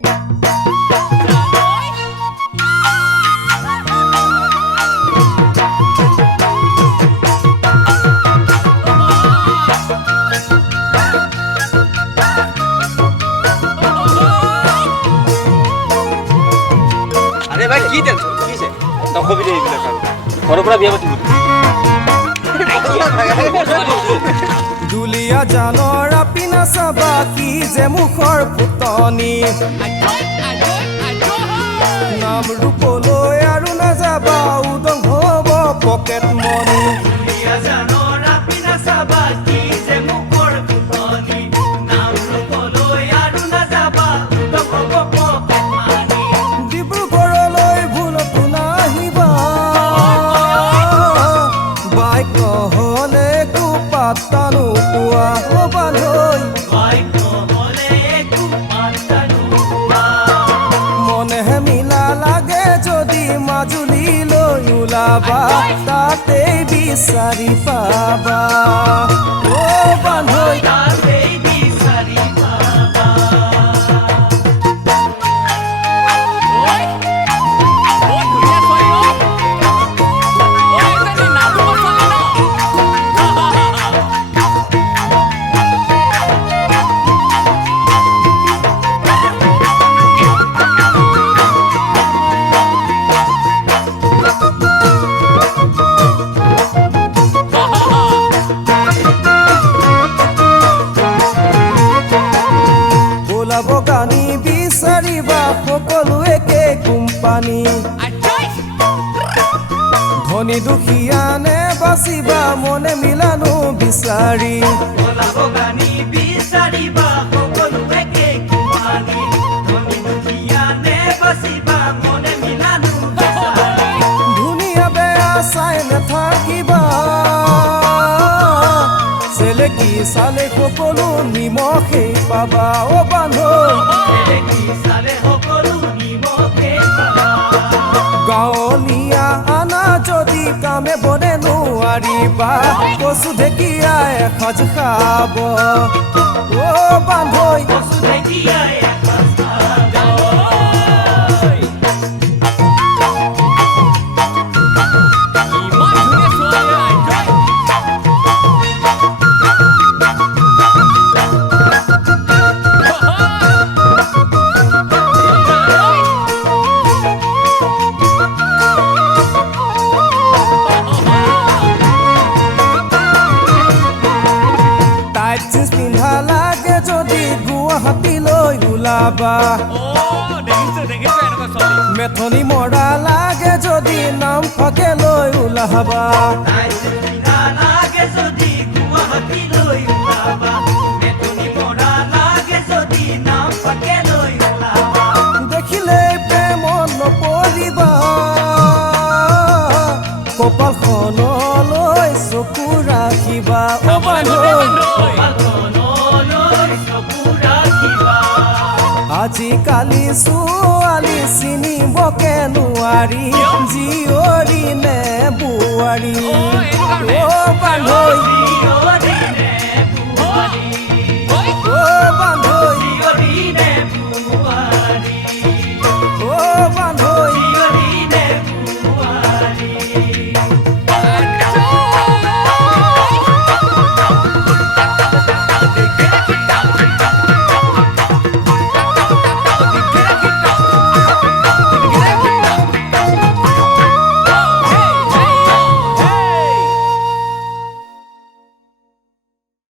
আৰে ভাই কি টেনশন কিছে নকবি দে এইবিলাক ঘৰৰ পৰা বিয়া পাতিব দুলিয়া জানৰ আপিনা চাবা কি যে মুখৰ ফুটনি নাম ৰূপলৈ আৰু নাযাবা উদং হ'ব পকেট মনি দুলিয়া জানৰ আপিনা চাবা কি যে মুখৰ ফুটনি নাম ৰূপলৈ আৰু নাযাবা উদং হ'ব পকেট মনি ডিব্ৰুগড়লৈ ভুলতো নাহিবা বাইক নহ'লে পাত্তা নোপোৱা বান্ধৈ মনেহে মিলা লাগে যদি মাজুলীলৈ ওলাবা তাতেই বিচাৰি পাবা অ বান্ধৈ তাতেই বিচাৰি পাবা বগানি বিচাৰিবা সকলো একে কোম্পানী ধনী দুখীয়া নে বাচিবা মনে মিলানো বিচাৰি বগানি বিচাৰিবা সকলো একে কোম্পানী ধনী দুখীয়া নে বাচিবা মনে মিলানো বিচাৰি ধুনীয়া বেয়া চাই নাথাকিবা চেলেকি চালে সকলো নিমখে পাবা অ বান্ধৈ চেলেকি চালে সকলো নিমখে পাবা গাঁৱলীয়া আনা যদি কামে বনে নোৱাৰিবা কচু ঢেকীয়া এসাঁজ খাব অ বান্ধৈ কচু ঢেকীয়া এসাঁজ খাব পিন্ধা লাগে যদি গুৱাহাটীলৈ ওলাবা মেথনি মৰা লাগে যদি নাম ফাকেলৈ ওলাবা দেখিলে প্ৰেমত নপৰিবা কপালখনলৈ চকু ৰাখিবা অ বান্ধৈ আজিকালি ছোৱালী চিনিবকে নোৱাৰি জীয়ৰী নে বোৱাৰী অ বান্ধৈ অ বান্ধৈ